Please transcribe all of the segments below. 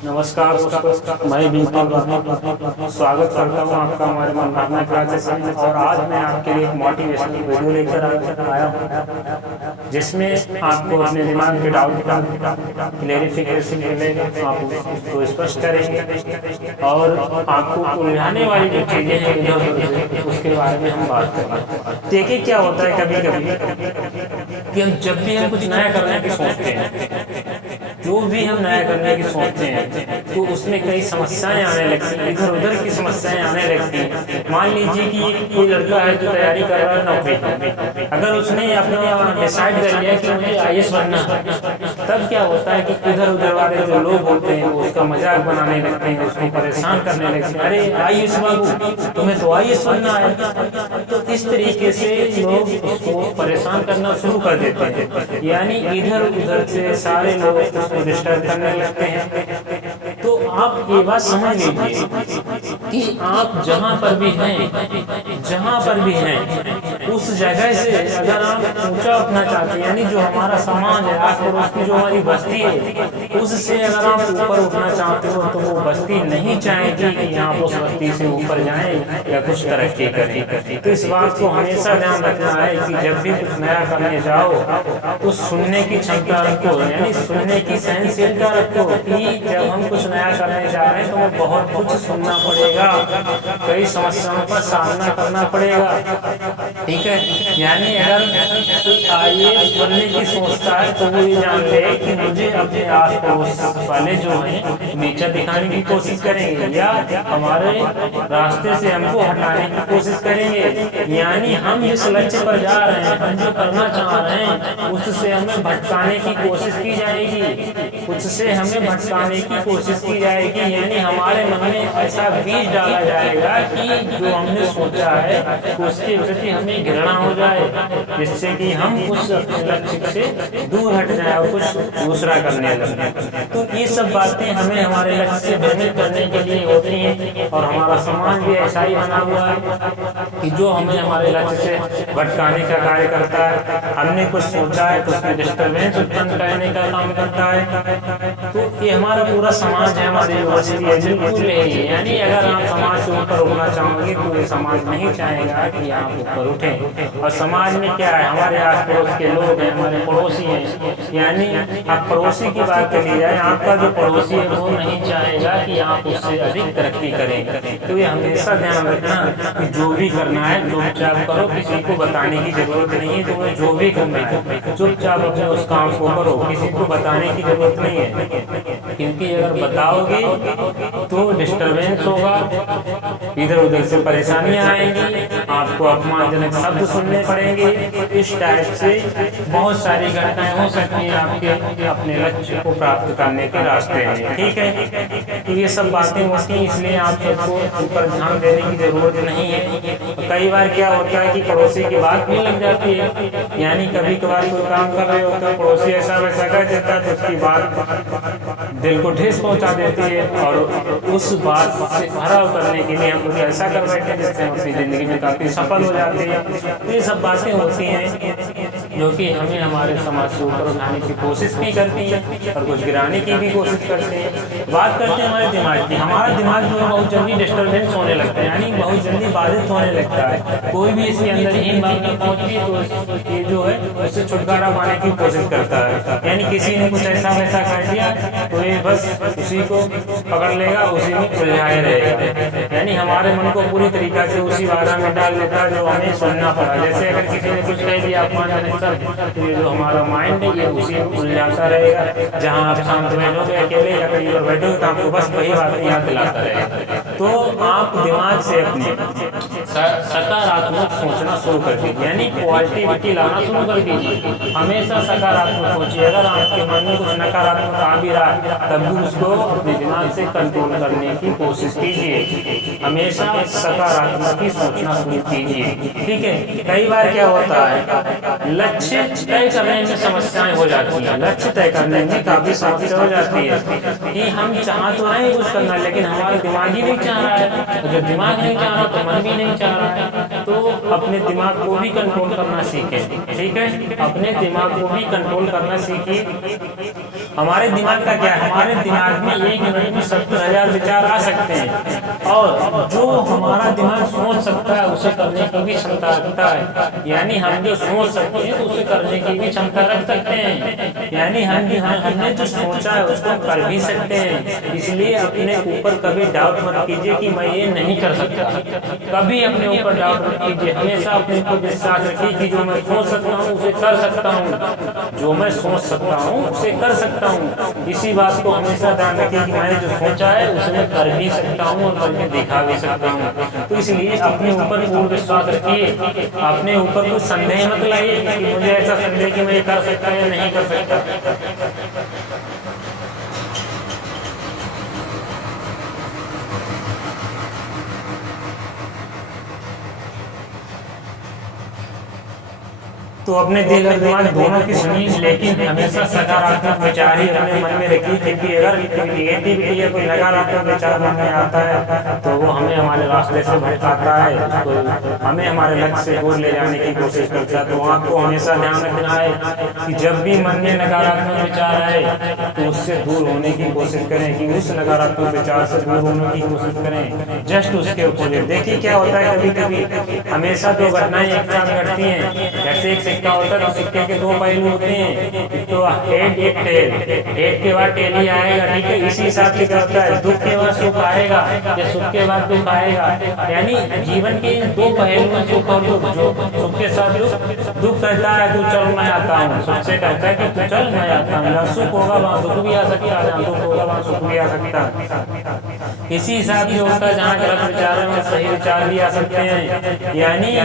नमस्कार दोस्तों, मैं बिल्कुल स्वागत करता हूँ आपका हमारे मनभावना क्लासेस में। और आज मैं आपके लिए एक मोटिवेशनल वीडियो लेकर आया हूँ जिसमें आपको अपने दिमाग के डाउट का क्लेरिफिकेशन मिलेगा। आप उसको स्पष्ट करेंगे और आपको उलझाने वाली जो चीज़ें हैं इधर उसके बारे में हम बात करेंगे। देखिए क्या होता है कभी कभी कि हम जब भी हम कुछ नया करने की सोचते हैं, जो भी हम नया करने की सोचते हैं तो उसमें कई समस्याएं आने लगती हैं, इधर उधर की समस्याएं आने लगती हैं। मान लीजिए कि कोई लड़का है जो तैयारी कर रहा है नौकरी की, अगर उसने अपना डिसाइड कर लिया कि मुझे आईएएस बनना है, तब क्या होता है कि इधर उधर वाले जो लोग होते हैं वो उसका मजाक बनाने लगते हैं, उसको परेशान करने लगते हैं। अरे आईएएस बाबू, तुम्हें तो आईएएस बनना है। तो इस तरीके से लोग उसको परेशान करना शुरू कर देते हैं, यानी इधर उधर से सारे लोग उसको डिस्टर्ब करने लगते हैं। तो आप ये बात समझ लीजिए कि आप जहाँ पर भी हैं उस जगह से अगर आप ऊंचा उठना चाहते हैं, यानी जो हमारा समाज है, आस पड़ोस की जो हमारी बस्ती है, उससे अगर आप ऊपर उठना चाहते हो तो वो बस्ती नहीं चाहेगी कि आप उस बस्ती से ऊपर जाएं या कुछ तरक्की करें। तो इस बात को हमेशा ध्यान रखना है कि जब भी कुछ नया करने जाओ तो सुनने की क्षमता रखो, यानी सुनने की सहनशीलता रखो कि जब हम कुछ नया करने जा रहे हैं तो हमें बहुत कुछ सुनना पड़ेगा, कई समस्याओं का सामना करना पड़ेगा। ठीक है, यानी अगर कोई आईएएस बनने की सोचता है तो वो ये जान ले कि मुझे अपने आस पड़ोस वाले जो हैं नीचा दिखाने की कोशिश करेंगे या हमारे रास्ते से हमको हटाने की कोशिश करेंगे। यानी हम जिस लक्ष्य पर जा रहे हैं, हम जो करना चाह रहे हैं, उससे हमें भटकाने की कोशिश की जाएगी, उससे हमें भटकाने की कोशिश की जाएगी। यानी हमारे मन में ऐसा बीज डाला जाएगा कि जो हमने सोचा है उसके प्रति हमें घृणा हो जाए, जिससे कि हम उस लक्ष्य से दूर हट जाए और कुछ दूसरा करने लगे। तो ये सब बातें हमें हमारे लक्ष्य से भ्रमित करने के लिए होती हैं। और हमारा समाज भी ऐसा ही बना हुआ है कि जो हमें हमारे लक्ष्य से भटकाने का कार्य करता है। हमने कुछ सोचा है तो उसमें डिस्टर्बेंस उत्पन्न करने का काम करता है। तो ये हमारा पूरा समाज है, हमारी यूनिवर्सिटी है, बिल्कुल यही है। यानी अगर आप समाज से ऊपर उठना चाहोगे तो ये समाज नहीं चाहेगा कि आप ऊपर उठें। और समाज में क्या है, हमारे आस पड़ोस के लोग हैं, हमारे पड़ोसी हैं। यानी आप पड़ोसी की बात कर ली जाए, आपका जो पड़ोसी है वो नहीं चाहेगा कि आप उससे अधिक तरक्की करें। तो ये हमेशा ध्यान रखना कि जो भी करना है चुपचाप करो, किसी को बताने की जरूरत नहीं है। तुम्हें जो भी करना है चुपचाप अपने उस काम को करो, किसी को बताने की जरूरत नहीं है। क्योंकि अगर बताओगे तो डिस्टरबेंस होगा, इधर उधर से परेशानियां आएंगी, आपको अपमानजनक शब्द सुनने पड़ेंगे। इस टाइप से बहुत सारी घटनाएं हो सकती हैं आपके अपने लक्ष्य को प्राप्त करने के रास्ते में। ठीक है, तो ये सब बातें होती हैं, इसलिए आप सबको ऊपर ध्यान देने की जरूरत नहीं है। कई बार क्या होता है कि पड़ोसी की बात नहीं लग जाती है, यानी कभी कभार कोई काम कर रहे होते हैं, पड़ोसी ऐसा वैसा कर देता है तो उसकी बात दिल को ठेस पहुंचा देती है और उस बात से भरा उतरने के लिए हम कुछ ऐसा कर बैठे जिससे हम अपनी जिंदगी में काफी सफल हो जाते हैं। तो ये सब बातें होती हैं जो कि हमें हमारे समाज से ऊपर उठाने की कोशिश भी करती है और कुछ गिराने की भी कोशिश करते हैं। बात करते हैं हमारे दिमाग की। हमारा दिमाग जो है बहुत जल्दी डिस्टर्बेंस होने लगता है, यानी बहुत जल्दी बाधित होने लगता है। कोई भी इसके अंदर हीन भावना पहुंचती है तो ये जो है उससे छुटकारा पाने की कोशिश करता है। यानी किसी ने कुछ ऐसा वैसा कर दिया तो ये बस उसी को पकड़ लेगा, उसी में उलझाए रहेगा। यानी हमारे मन को पूरी तरीका से उसी बाधा में डाल देता है जो हमें सुनना पड़ा। जैसे अगर किसी ने कुछ कह दिया अपमानजनक शब्द, तो ये जो हमारा माइंड है ये उसी में उलझाता रहेगा। जहाँ आप शांत बैठोगे अकेले या कहीं पर बैठोगे तो आपको बस वही बातें याद दिलाता रहेगा। तो आप दिमाग से अपने सकारात्मक सोचना शुरू कर दीजिए, यानी पॉजिटिविटी लाना शुरू कर दीजिए। हमेशा सकारात्मक सोचिए। अगर आपके मन में कुछ नकारात्मक आ भी रहा है तब भी उसको अपने दिमाग से कंट्रोल करने की कोशिश कीजिए। हमेशा सकारात्मक ही सोचना शुरू कीजिए। ठीक है, कई बार क्या होता है लक्ष्य तय करने में समस्याएं हो जाती हैं। लक्ष्य तय करने में काफी समस्या हो जाती है कि हम चाह तो रहे हैं कुछ करना, लेकिन हमारा दिमाग ही नहीं चाह रहा है। जब दिमाग नहीं चाह रहा तो मन भी नहीं चाह रहा है। तो अपने दिमाग को भी कंट्रोल करना सीखें। ठीक है, अपने दिमाग को भी कंट्रोल करना सीखिए हमारे दिमाग का क्या है, हमारे दिमाग में एक मिनट में 70,000 विचार आ सकते हैं, और जो हमारा दिमाग सोच सकता है उसे करने की भी क्षमता रखता है। यानी हम जो सोच सकते हैं तो उसे करने की भी क्षमता रख सकते हैं। यानी हमने जो सोचा है उसको कर भी सकते हैं। इसलिए अपने ऊपर कभी डाउट मत कीजिए कि मैं ये नहीं कर सकता। कभी अपने ऊपर डाउट मत कीजिए, हमेशा अपने ऊपर विश्वास रखिए कि जो मैं सोच सकता हूँ उसे कर सकता हूँ, जो मैं सोच सकता हूँ उसे कर सकता हूँ। इसी बात को हमेशा ध्यान रखिए कि मैंने जो सोचा है उसे मैं कर भी सकता हूँ और करके दिखा भी सकता हूँ। तो इसलिए अपने ऊपर पूर्ण विश्वास रखिए, अपने ऊपर कुछ संदेह मत लाइए कि मुझे ऐसा संदेह कि मैं ये कर सकता या नहीं कर सकता। तो अपने दिल और दिमाग दोनों की सुनिए, लेकिन हमेशा सकारात्मक विचार ही अपने मन में रखिए, क्योंकि अगर निगेटिविटी या कोई नकारात्मक विचार मन में आता है तो वो हमें हमारे रास्ते से भटकाता है, उसको हमें हमारे लक्ष्य से दूर ले जाने की कोशिश करता है। तो आपको हमेशा ध्यान रखना है कि जब भी मन में नकारात्मक विचार आए तो उससे दूर होने की कोशिश करें, कि उस नकारात्मक विचार से दूर होने की कोशिश करें। जस्ट उसके अपोजिट देखिए क्या होता है, कभी कभी हमेशा दो घटनाएं एक साथ घटती हैं। जैसे एक सिक्का होता है तो सिक्के के दो पहलू होते हैं, तो हेड एक टेल, हेड के बाद टेल ही आएगा, ठीक है। इसी हिसाब से क्या होता है, दुख के बाद सुख आएगा या सुख के बाद दुख आएगा। यानी जीवन के दो पहलू हैं, सुख और दुख। जो सुख के साथ दुख कहता है तू चल मैं आता हूँ, सुख से कहता है कि तू चल मैं आता हूँ। जहाँ सुख होगा वहाँ दुख भी आ सकता है, जहाँ दुख होगा वहाँ सुख भी आ सकता है। इसी हिसाब से होता है, जहाँ गलत विचार है वहाँ सही विचार भी आ सकते हैं। यानी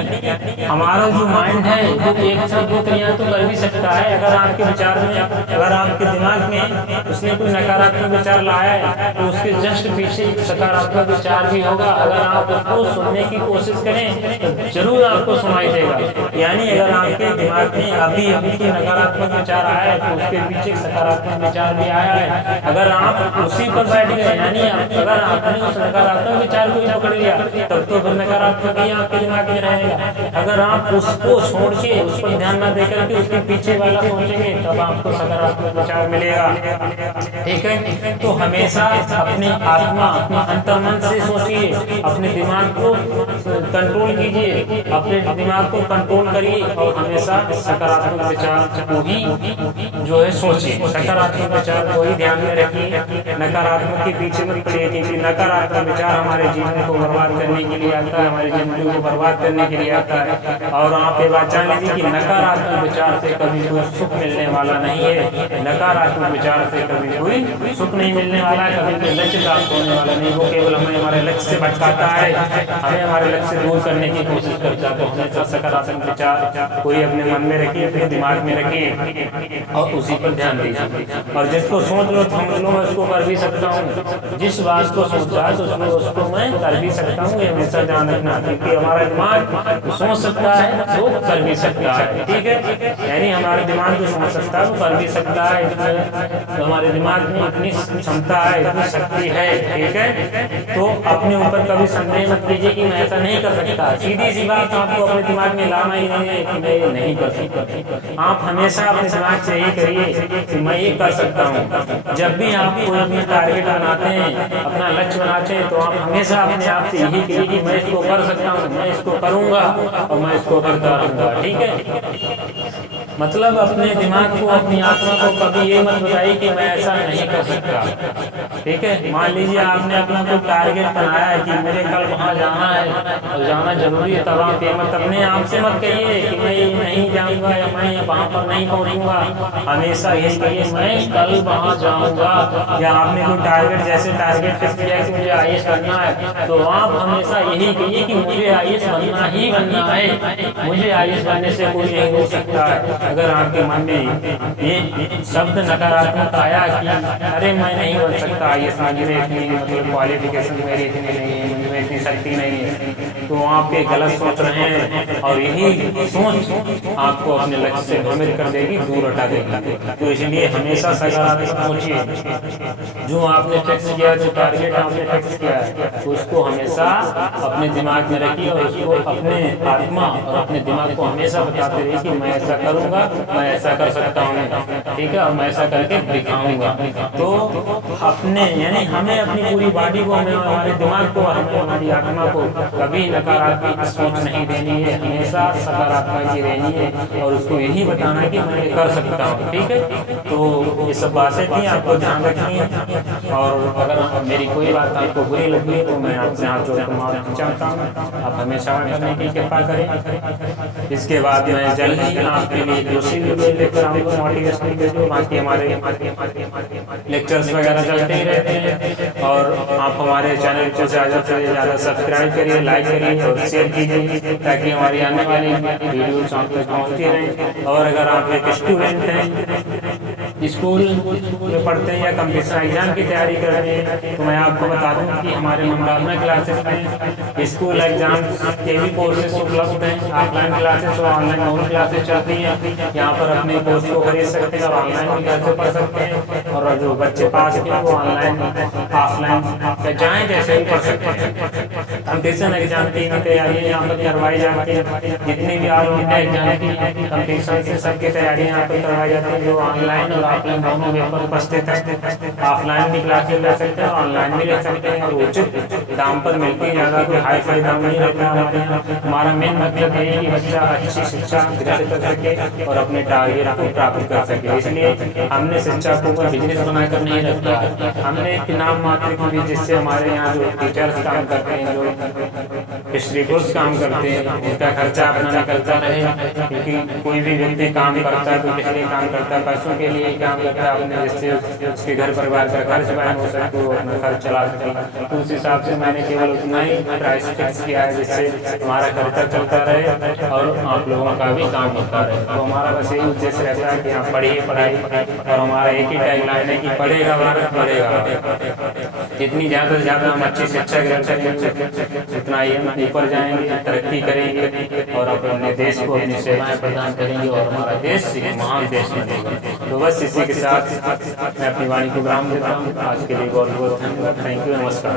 हमारा जो माइंड है वो एक साथ दो क्रियाएं तो कर भी सकता है। अगर आपके विचार में, अगर आपके दिमाग में उसने कोई नकारात्मक विचार लाया है तो उसके जस्ट पीछे एक सकारात्मक विचार भी होगा। अगर आप उसको सुनने की कोशिश करें तो जरूर आपको सुनाई देगा। यानी अगर आपके दिमाग में अभी कोई नकारात्मक विचार आया है तो उसके पीछे एक सकारात्मक विचार भी आया है। अगर आप उसी पर बैठ गए, यानी अगर आपने उस नकारात्मक विचार को पकड़ लिया तब तो फिर नकारात्मक ही आपके दिमाग में रहेगा। अगर आप उसको छोड़ के उस पर ध्यान न देकर के उसके पीछे वाला सोचेंगे तब आपको सकारात्मक विचार मिलेगा, ठीक है। तो हमेशा अपनी आत्मा, अपने अंतर्मन से सोचिए, अपने दिमाग को कंट्रोल कीजिए, अपने दिमाग को कंट्रोल करिए और हमेशा सकारात्मक विचार को ही जो है सोचिए, सकारात्मक विचार को ही ध्यान में रखिए। नकारात्मक के पीछे मत पड़िए, क्योंकि नकारात्मक विचार हमारे जीवन को बर्बाद करने के लिए आता है, हमारी जिंदगी को बर्बाद करने के लिए आता है। और आप ये बात जान लीजिए कि नकारात्मक विचार से कभी कोई सुख मिलने वाला नहीं है। नकारात्मक विचार से कभी कोई सुख नहीं मिलने वाला, कभी कोई लक्ष्य प्राप्त होने वाला नहीं। वो केवल हमें हमारे लक्ष्य से भटकाता है, हमें हमारे लक्ष्य से दूर करने की कोशिश करता है। तो हमेशा सकारात्मक विचार कोई अपने मन में रखिए, अपने दिमाग में रखिए और उसी पर ध्यान दीजिए। और जिसको सोच लो समझ लो मैं उसको कर भी सकता हूँ, जिस बात को सोचा है तो उसको मैं कर भी सकता हूँ। ये हमेशा ध्यान रखना, क्योंकि हमारा दिमाग सोच सकता है तो कर भी सकता है, ठीक है। यानी हमारे दिमाग जो समझ सकता है वो कर भी सकता है, तो हमारे दिमाग में इतनी क्षमता है, इतनी शक्ति है, ठीक है। तो अपने ऊपर कभी संदेह मत कीजिए कि मैं ऐसा नहीं कर सकता। सीधी सी बात आपको अपने दिमाग में लाना ही नहीं है कि मैं ये नहीं कर सकता। आप हमेशा अपने दिमाग से यही करिए कि मैं ये कर सकता हूँ। जब भी आप कोई अपना टारगेट बनाते हैं, अपना लक्ष्य बनाते हैं, तो आप हमेशा अपने आप से यही करिए कि मैं इसको कर सकता हूँ, मैं इसको करूँगा और मैं इसको करता रहूँगा, ठीक है। मतलब अपने दिमाग को, अपनी आत्मा को कभी ये मत बताइए कि मैं ऐसा नहीं कर सकता, ठीक है। मान लीजिए आपने अपना कोई टारगेट बनाया है कि मुझे कल वहाँ जाना है और जाना जरूरी है, तब आप ये मत अपने आप से मत कहिए कि मैं ये नहीं जाऊँगा या मैं वहाँ पर नहीं पहुँचूंगा। हमेशा यही कहिए मैं कल वहाँ जाऊँगा। या आपने कोई टारगेट, जैसे टारगेट फिक्स किया कि मुझे IAS बनना है, तो आप हमेशा यही कहिए कि मुझे IAS बनना ही बनना है, मुझे IAS बनने से कोई नहीं रोक सकता है। अगर आपके मन में ये शब्द नकारात्मक आया कि अरे मैं नहीं बन सकता IAS, मुझे इतनी मतलब क्वालिफिकेशन मेरी इतनी नहीं है, मुझे इतनी शक्ति नहीं है, तो आप ये गलत सोच रहे हैं और यही सोच आपको अपने लक्ष्य से भ्रमित कर देगी, दूर हटा देगी। तो इसलिए हमेशा सकारात्मक सोचिए। जो आपने फिक्स किया, जो टारगेट आपने फिक्स किया है उसको हमेशा अपने दिमाग में रखिए और उसको अपने आत्मा और अपने दिमाग को हमेशा बताते रहिए कि मैं ऐसा करूँगा करूँगा, मैं ऐसा कर सकता हूँ, ठीक है, और मैं ऐसा करके दिखाऊंगा। तो अपने यानी हमें अपनी पूरी बॉडी को, हमें हमारे दिमाग को, हमें हमारी आत्मा को कभी नकारात्मक सोच नहीं देनी है, हमेशा सकारात्मक ही रहनी है और उसको यही बताना है कि मैं ये कर सकता हूँ, ठीक है। तो ये सब बातें थी, आपको ध्यान रखनी है। और अगर मेरी कोई बात आपको बुरी लगी तो मैं आपसे हाथ जोड़ कर माफी चाहता हूँ, आप हमेशा करने की कृपा करें। इसके बाद मैं जल्द ही आपके लिए दूसरी वीडियो लेकर आऊँगा मोटिवेशनल वीडियो। बाकी हमारे लेक्चर्स वगैरह चलते ही रहते हैं और आप हमारे चैनल को ज़्यादा से ज़्यादा सब्सक्राइब करिए, लाइक करिए और शेयर कीजिए ताकि हमारी आने वाली वीडियोस आप तक पहुँचती रहें। और अगर आप एक स्टूडेंट हैं, स्कूल में पढ़ते हैं या कंपटीशन एग्जाम की तैयारी कर रहे हैं, तो मैं आपको बता दूं कि हमारे मनोकामना क्लासेस में स्कूल एग्जाम के भी कोर्सेस उपलब्ध हैं। ऑफलाइन क्लासेस और ऑनलाइन दोनों क्लासेस चलती हैं। यहाँ पर अपने कोर्स को खरीद सकते हैं और ऑनलाइन भी घर से पढ़ सकते हैं। और जो बच्चे पास हैं वो ऑनलाइन ऑफलाइन चाहें जैसे भी पढ़ सकते हैं। कंपटीशन एग्जाम की तैयारियाँ यहाँ पर करवाई जाती हैं। जितनी भी ऑल इंडिया एग्जाम की कंपटीशन से सबकी तैयारियाँ यहाँ पर करवाई जाती हैं। जो ऑनलाइन और ऑफलाइन दोनों पेपर उपस्थित है। ऑफलाइन भी क्लासेस ले सकते हैं, ऑनलाइन भी ले सकते हैं और उचित दाम पर मिलती है, ज़्यादा कोई हाई फाई दाम नहीं रहता हमारे यहाँ। हमारा मेन मतलब यही है कि बच्चा अच्छी शिक्षा ग्रहण कर सके और अपने टारगेट को प्राप्त कर सके। इसलिए हमने शिक्षा को कोई बिजनेस बनाकर नहीं रखा है। हमने एक नाम मात्र की, जिससे हमारे यहाँ जो टीचर्स काम करते हैं, जो हिस्ट्री कोर्स काम करते हैं, उनका खर्चा अपना निकलता रहे। क्योंकि कोई भी व्यक्ति काम करता है तो किस लिए काम करता है? पैसों के लिए काम करता है, अपने जिससे उसके घर परिवार का खर्च बयान हो सके, वो अपना खर्च चला सके। तो उस हिसाब से मैंने केवल उतना ही प्राइस फिक्स किया है जिससे हमारा खर्चा चलता रहे और आप लोगों का भी काम होता रहे। तो हमारा बस यही उद्देश्य रहता है कि आप पढ़िए पढ़ाई, और हमारा एक ही टैगलाइन है कि पढ़ेगा भारत बढ़ेगा। जितनी ज़्यादा से ज़्यादा हम अच्छी शिक्षा ग्रहण करेंगे उतना ही हम ऊपर जाएंगे, तरक्की करेंगे और अपने देश को अपनी सेवाएं प्रदान करेंगे और हमारा देश महान देश बनेगा। तो बस इसी के साथ मैं अपनी वाणी को विराम देता हूँ। आज के लिए बहुत बहुत धन्यवाद। थैंक यू, नमस्कार।